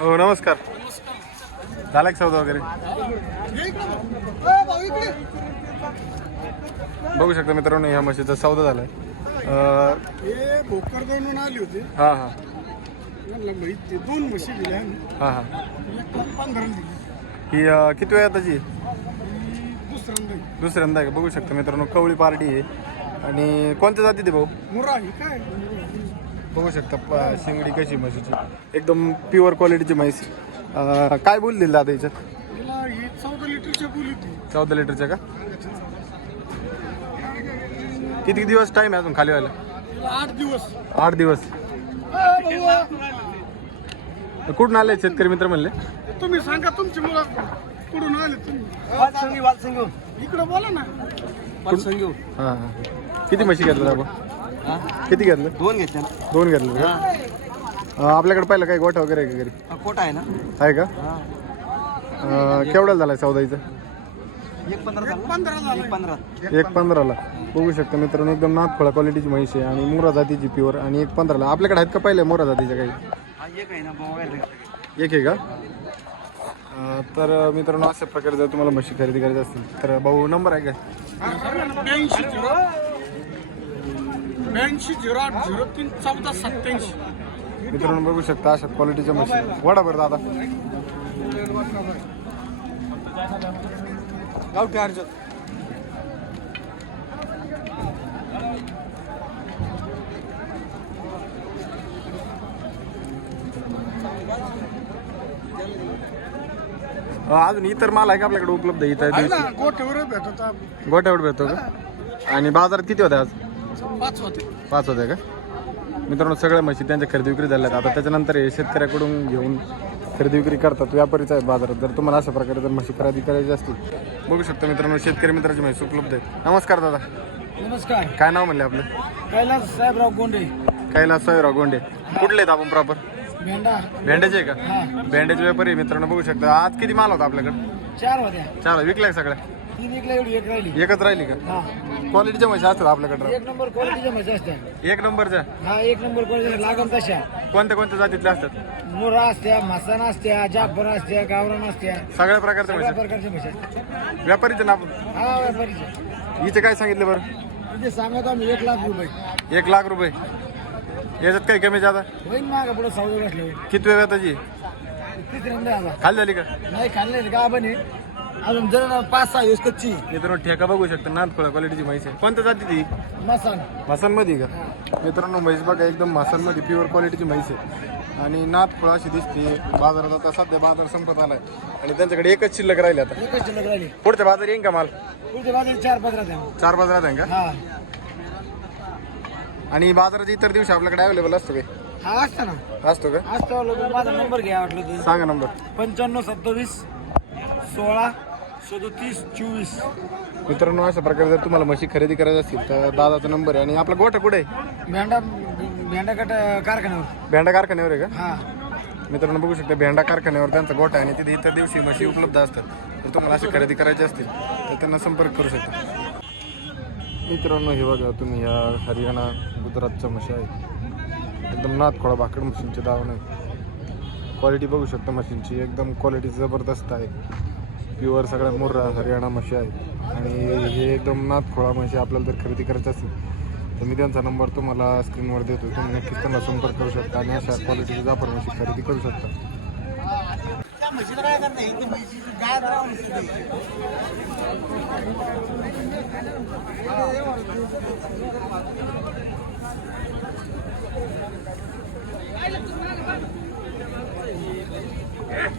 हो नमस्कार. झाला का सौदा वगैरे? बघू शकता मित्रांनो ह्या म्हशीचा सौदा झालाय. बनवून आली होती. हा हा. दोन म्हशी दिल्या. हा हा. पंधरा दिली ही अं, किती वेळ त्याची दुसऱ्यांदा. दुसऱ्यांदा आहे का? बघू शकता मित्रांनो कवळी पार्टी आहे. आणि कोणत्या जाती ते भाऊ? मुरा ही काय? बघू शकता प- शिंगडी कशी म्हशीची. एकदम प्युअर क्वालिटीची म्हैस. अं, काय बोल दिली दादा याच्यात? तिला ही चौदा लिटरची बोली होती. चौदा लिटरच्या का? किती दिवस टाइम आहे अजून खाली व्हायला? तिला आठ दिवस. आठ दिवस. कुठून आले शेतकरी मित्र म्हणले? तुम्ही सांगा तुमची मुलं कुठून आले तुम्ही? वालसंगी वालसंगी. इकडे बोला ना. वालसंगी. हां हां. किती म्हशी घेतलं आपण? किती घेतलं? दोन घेतले ना. दोन घेतलं. का आपल्याकडे पहिलं काही गोठा वगैरे आहे का घरी? हा, कोटा आहे ना? आहे का? हा. अं, केवढ्याला झालाय चौदाईचा एक पंधरा झाला. झाले. एक पंधरा. एक पंधराला. बघू शकता मित्रांनो एकदम नाथफळा क्वालिटीची म्हैस आहे आणि मोरा जातीची प्युअर आणि एक पंधराला. आपल्याकडे आहेत का पहिले मोरा जातीच्या काही? एक आहे का? अं, तर मित्रांनो अशा प्रकारे जर तुम्हाला म्हशी खरेदी करायची असतील तर भाऊ नंबर आहे का? ब्याऐंशी झिरो ब्याऐंशी झिरो आठ झिरो तीन चौदा सत्याऐंशी मित्रांनो बघू शकता अशा क्वालिटीच्या म्हशी. वडा बरं दादा. गावठी अर्जत अजून इतर माल आहे का आपल्याकडे उपलब्ध इतर आहे ना दिवशी गोठ्यावर भेटत गोट्यावर भेटतो का? आणि बाजारात किती होते आज? पाच होते. पाच होते का? मित्रांनो सगळ्या म्हशी त्यांच्या खरेदी विक्री झाल्या आहेत. आता त्याच्यानंतर हे शेतकऱ्याकडून घेऊन खरेदी विक्री करतात. व्यापारीच आहेत बाजारात. जर तुम्हाला अशा प्रकारे जर म्हशी खरेदी करायची असतील बघू शकता मित्रांनो शेतकरी मित्राची म्हशी उपलब्ध आहेत. नमस्कार दादा. नमस्कार. काय नाव म्हणले आपलं? कैलास साहेबराव गोंडे. कैलास साहेबराव गोंडे. कुठले आहेत आपण प्रॉपर भेंडा. भेंड्याचे आहे का भेंड्याचे व्यापारी आहे मित्रांनो बघू शकता. आज किती माल होता आपल्याकडे? चार होत्या. चार. विकल्या सगळ्या? तीन एकला एवढी एक राहिली. एकच राहिली का? हा. क्वालिटीच्या म्हशी असतात आपल्याकडे. एक नंबर क्वालिटीच्या म्हशी असत्या एक नंबरच्या? हा एक नंबर क्वालिटी लागन तशा कोणत्या कोणत्या जातीतल्या असतात? मुरा असत्या मसाना असत्या जाफर असत्या गावरान असत्या. सगळ्या प्रकारच्या सगळ्या म्हशी प्रकारच्या म्हशी असत्या व्यापारीचे नाव? हा व्यापारीचे. हिचे काय सांगितले बरं? तिथे सांगत आम्ही एक लाख रुपये. एक लाख रुपये. याच्यात काही कमी जादा? मागा पुढे किती वेळ त्याची तिसऱ्यांदा आला. खाली झाली का? नाही खाल्ले का बने अजून जर पाच सहा दिवस कच्ची. मित्रांनो ठेका बघू शकता नाथखोळा क्वालिटीची म्हैस आहे. कोणत्या जाती ती? मसान. मासांमध्ये का? मित्रांनो म्हैस बघा एकदम मासांमध्ये प्युअर क्वालिटीची म्हैस आहे. आणि नाथखोळा अशी दिसते बाजारात आता सध्या बाजार संपत आलाय. आणि त्यांच्याकडे एकच शिल्लक राहिली आता. एकच शिल्लक राहिली. पुढच्या बाजार येईन का माल? पुढच्या बाजूला चार पदरात आहे. चार बाजारात आहे का? हा. आणि बाजारात इतर दिवशी आपल्याकडे अवेलेबल असतो काय? हा असतं ना. असतो का? असतं माझा नंबर घ्या वाटलं तर. सांगा नंबर पंच्याण्णव सत्तावीस सोळा सदोतीस चोवीस. मित्रांनो अशा प्रकारे जर तुम्हाला म्हशी खरेदी करायची असतील तर दादाचा नंबर आहे. आणि आपला गोठा कुठे आहे? भेंडा भेंडा कट कारखान्यावर. भेंडा कारखान्यावर आहे का? हा. मित्रांनो बघू शकता भेंडा कारखान्यावर त्यांचा गोठा आहे आणि तिथे इतर दिवशी म्हशी उपलब्ध असतात. जर तुम्हाला अशी खरेदी करायची असतील तर त्यांना संपर्क करू शकता. मित्रांनो हे बघा तुम्ही या हरियाणा गुजरातच्या म्हशी आहेत. एकदम नाथखोळा भाकड मशीनचे दावण आहे क्वालिटी बघू शकता मशीनची. एकदम क्वालिटी जबरदस्त आहे. प्युअर सगळ्या मुर्रा हरियाणा म्हशी आहेत. आणि हे एकदम नाथखोळा म्हशी आपल्याला जर खरेदी करायचं असेल तर मी त्यांचा नंबर तुम्हाला स्क्रीनवर देतो. तुम्ही नक्कीच त्यांना संपर्क करू शकता आणि अशा क्वालिटीची जाफर म्हशी खरेदी करू शकता. Yeah.